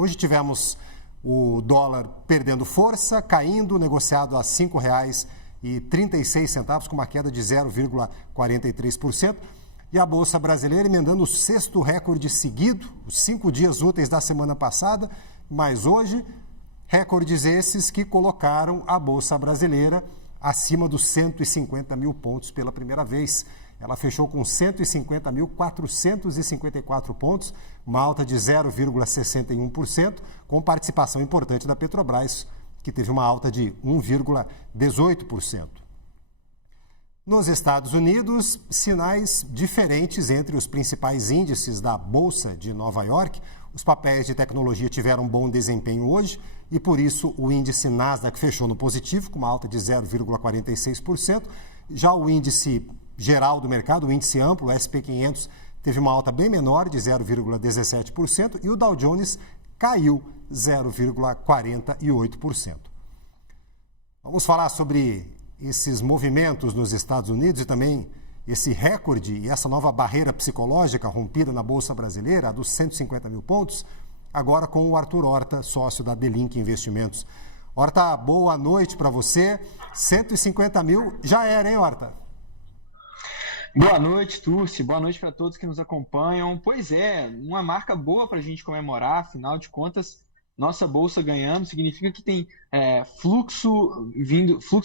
Hoje tivemos o dólar perdendo força, caindo, negociado a R$ 5,36, com uma queda de 0,43%. E a Bolsa Brasileira emendando o sexto recorde seguido, os 5 dias úteis da semana passada, mas hoje, recordes esses que colocaram a Bolsa Brasileira acima dos 150 mil pontos pela primeira vez. Ela fechou com 150.454 pontos, uma alta de 0,61%, com participação importante da Petrobras, que teve uma alta de 1,18%. Nos Estados Unidos, sinais diferentes entre os principais índices da Bolsa de Nova York. Os papéis de tecnologia tiveram bom desempenho hoje e, por isso, o índice Nasdaq fechou no positivo, com uma alta de 0,46%. Já o índice geral do mercado, o índice amplo, o SP500, teve uma alta bem menor, de 0,17%, e o Dow Jones caiu 0,48%. Vamos falar sobre esses movimentos nos Estados Unidos e também esse recorde e essa nova barreira psicológica rompida na Bolsa Brasileira, a dos 150 mil pontos, agora com o Arthur Horta, sócio da Delink Investimentos. Horta, boa noite para você. 150 mil já era, hein, Horta? Boa noite, Turci. Boa noite para todos que nos acompanham. Pois é, uma marca boa para a gente comemorar, afinal de contas, nossa bolsa ganhando significa que tem fluxo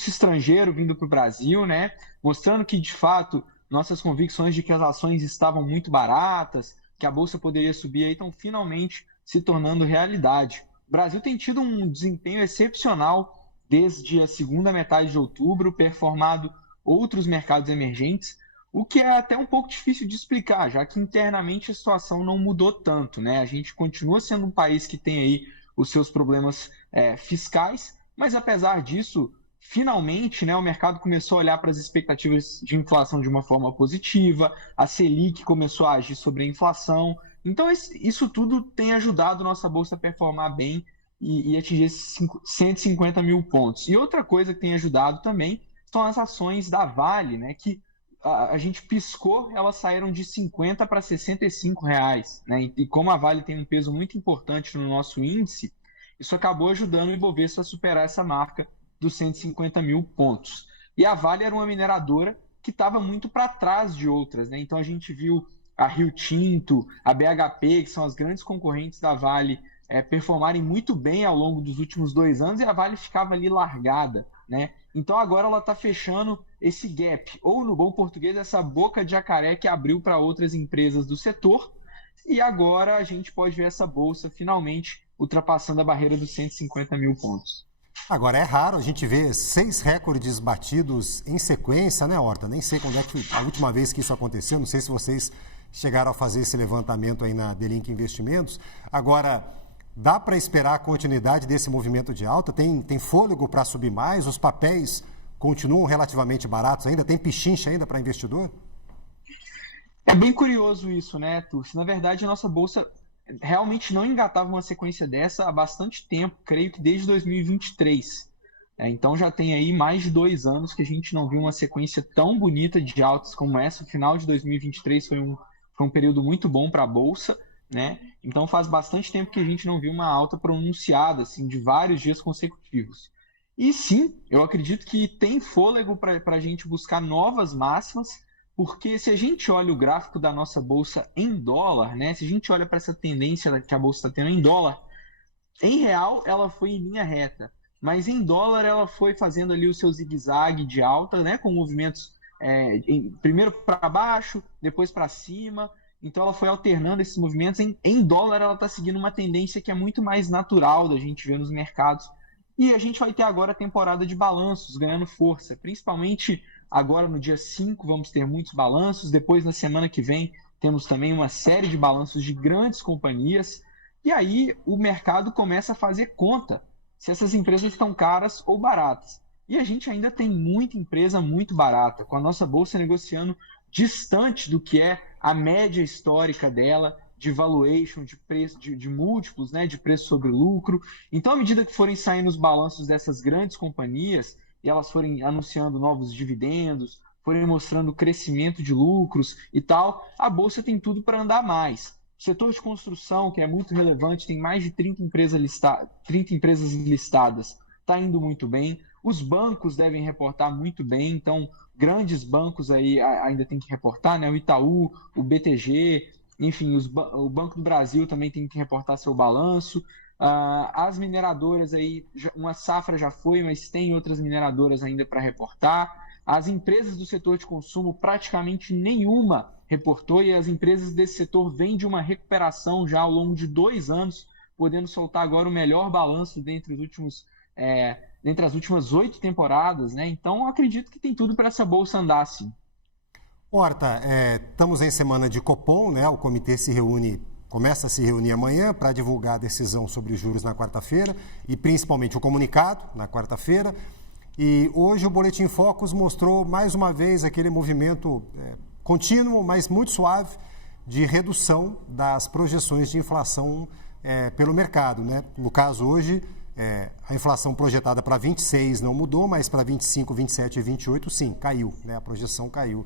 estrangeiro vindo para o Brasil, né? Mostrando que, de fato, nossas convicções de que as ações estavam muito baratas, que a bolsa poderia subir, aí estão finalmente se tornando realidade. O Brasil tem tido um desempenho excepcional desde a segunda metade de outubro, performado outros mercados emergentes, o que é até um pouco difícil de explicar, já que internamente a situação não mudou tanto, né? A gente continua sendo um país que tem aí os seus problemas fiscais, mas apesar disso, finalmente, né, o mercado começou a olhar para as expectativas de inflação de uma forma positiva, a Selic começou a agir sobre a inflação. Então, isso tudo tem ajudado a nossa bolsa a performar bem e atingir esses 150 mil pontos. E outra coisa que tem ajudado também são as ações da Vale, né, que a gente piscou, elas saíram de 50 para 65 reais, né? E como a Vale tem um peso muito importante no nosso índice, isso acabou ajudando o Ibovespa a superar essa marca dos 150 mil pontos. E a Vale era uma mineradora que estava muito para trás de outras, né? Então a gente viu a Rio Tinto, a BHP, que são as grandes concorrentes da Vale, performarem muito bem ao longo dos últimos 2 anos e a Vale ficava ali largada, né? Então agora ela está fechando esse gap, ou no bom português, essa boca de jacaré que abriu para outras empresas do setor, e agora a gente pode ver essa bolsa finalmente ultrapassando a barreira dos 150 mil pontos. Agora, é raro a gente ver 6 recordes batidos em sequência, né, Horta? Nem sei quando é que a última vez que isso aconteceu, não sei se vocês chegaram a fazer esse levantamento aí na Delink Investimentos. Agora, dá para esperar a continuidade desse movimento de alta? Tem fôlego para subir mais? Os papéis continuam relativamente baratos ainda? Tem pichincha ainda para investidor? É bem curioso isso, né, Turci? Na verdade, a nossa bolsa realmente não engatava uma sequência dessa há bastante tempo, creio que desde 2023. Então já tem aí mais de 2 anos que a gente não viu uma sequência tão bonita de altas como essa. O final de 2023 foi um período muito bom para a bolsa, né? Então faz bastante tempo que a gente não viu uma alta pronunciada, assim, de vários dias consecutivos. E sim, eu acredito que tem fôlego para a gente buscar novas máximas, porque se a gente olha o gráfico da nossa bolsa em dólar, né? Se a gente olha para essa tendência que a bolsa está tendo em dólar, em real ela foi em linha reta, mas em dólar ela foi fazendo ali o seu zigue-zague de alta, né? Com movimentos primeiro para baixo, depois para cima. Então ela foi alternando esses movimentos. Em dólar ela está seguindo uma tendência que é muito mais natural da gente ver nos mercados. E a gente vai ter agora a temporada de balanços ganhando força, principalmente agora no dia 5 vamos ter muitos balanços, depois na semana que vem temos também uma série de balanços de grandes companhias, e aí o mercado começa a fazer conta se essas empresas estão caras ou baratas. E a gente ainda tem muita empresa muito barata, com a nossa bolsa negociando distante do que é a média histórica dela, de valuation, de preço, de múltiplos, né, de preço sobre lucro. Então, à medida que forem saindo os balanços dessas grandes companhias e elas forem anunciando novos dividendos, forem mostrando crescimento de lucros e tal, a bolsa tem tudo para andar mais. setor de construção, que é muito relevante, tem mais de 30 empresas listadas, está indo muito bem. Os bancos devem reportar muito bem, então grandes bancos aí ainda tem que reportar, né? O Itaú, o BTG, enfim, o Banco do Brasil também tem que reportar seu balanço. As mineradoras aí, uma safra já foi, mas tem outras mineradoras ainda para reportar. As empresas do setor de consumo, praticamente nenhuma reportou, e as empresas desse setor vêm de uma recuperação já ao longo de 2 anos, podendo soltar agora o melhor balanço dentre as últimas 8 temporadas, né? Então, acredito que tem tudo para essa bolsa andar, sim. Horta, estamos em semana de Copom, né? O comitê começa a se reunir amanhã para divulgar a decisão sobre juros na quarta-feira e principalmente o comunicado na quarta-feira. E hoje o Boletim Focus mostrou mais uma vez aquele movimento contínuo, mas muito suave, de redução das projeções de inflação pelo mercado, né? No caso, hoje, a inflação projetada para 26 não mudou, mas para 25, 27 e 28, sim, caiu, né? A projeção caiu.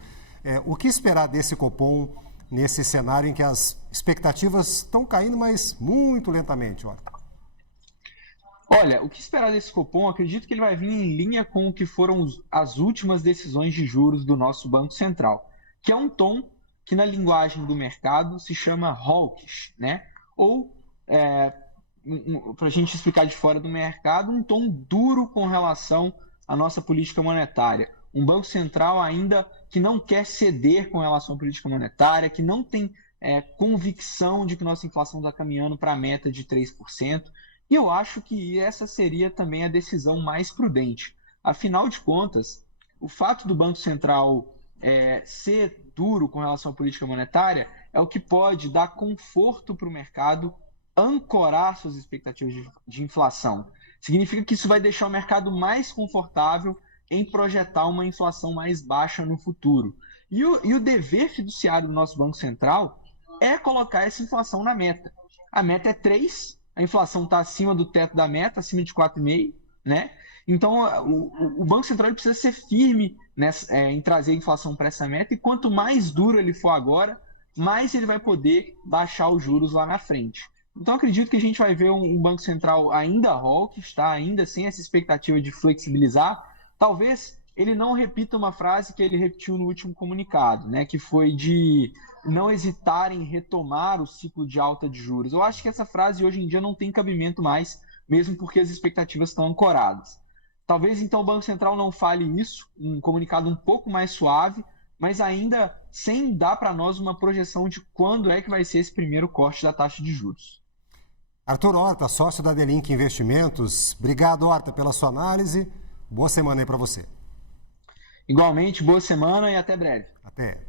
O que esperar desse Copom nesse cenário em que as expectativas estão caindo, mas muito lentamente, Horta? Olha, o que esperar desse Copom? Acredito que ele vai vir em linha com o que foram as últimas decisões de juros do nosso Banco Central, que é um tom que na linguagem do mercado se chama hawkish, né? Ou, para a gente explicar de fora do mercado, um tom duro com relação à nossa política monetária. Um Banco Central ainda que não quer ceder com relação à política monetária, que não tem convicção de que nossa inflação está caminhando para a meta de 3%. E eu acho que essa seria também a decisão mais prudente. Afinal de contas, o fato do Banco Central ser duro com relação à política monetária é o que pode dar conforto para o mercado ancorar suas expectativas de inflação. Significa que isso vai deixar o mercado mais confortável em projetar uma inflação mais baixa no futuro. E o dever fiduciário do nosso Banco Central é colocar essa inflação na meta. A meta é 3%, a inflação está acima do teto da meta, acima de 4,5%, né? Então, o Banco Central precisa ser firme em trazer a inflação para essa meta, e quanto mais duro ele for agora, mais ele vai poder baixar os juros lá na frente. Então, acredito que a gente vai ver um Banco Central ainda hawkish, tá? Ainda sem essa expectativa de flexibilizar. Talvez ele não repita uma frase que ele repetiu no último comunicado, né? Que foi de não hesitar em retomar o ciclo de alta de juros. Eu acho que essa frase hoje em dia não tem cabimento mais, mesmo porque as expectativas estão ancoradas. Talvez então o Banco Central não fale isso, um comunicado um pouco mais suave, mas ainda sem dar para nós uma projeção de quando é que vai ser esse primeiro corte da taxa de juros. Arthur Horta, sócio da Delink Investimentos. Obrigado, Horta, pela sua análise. Boa semana aí para você. Igualmente, boa semana e até breve. Até.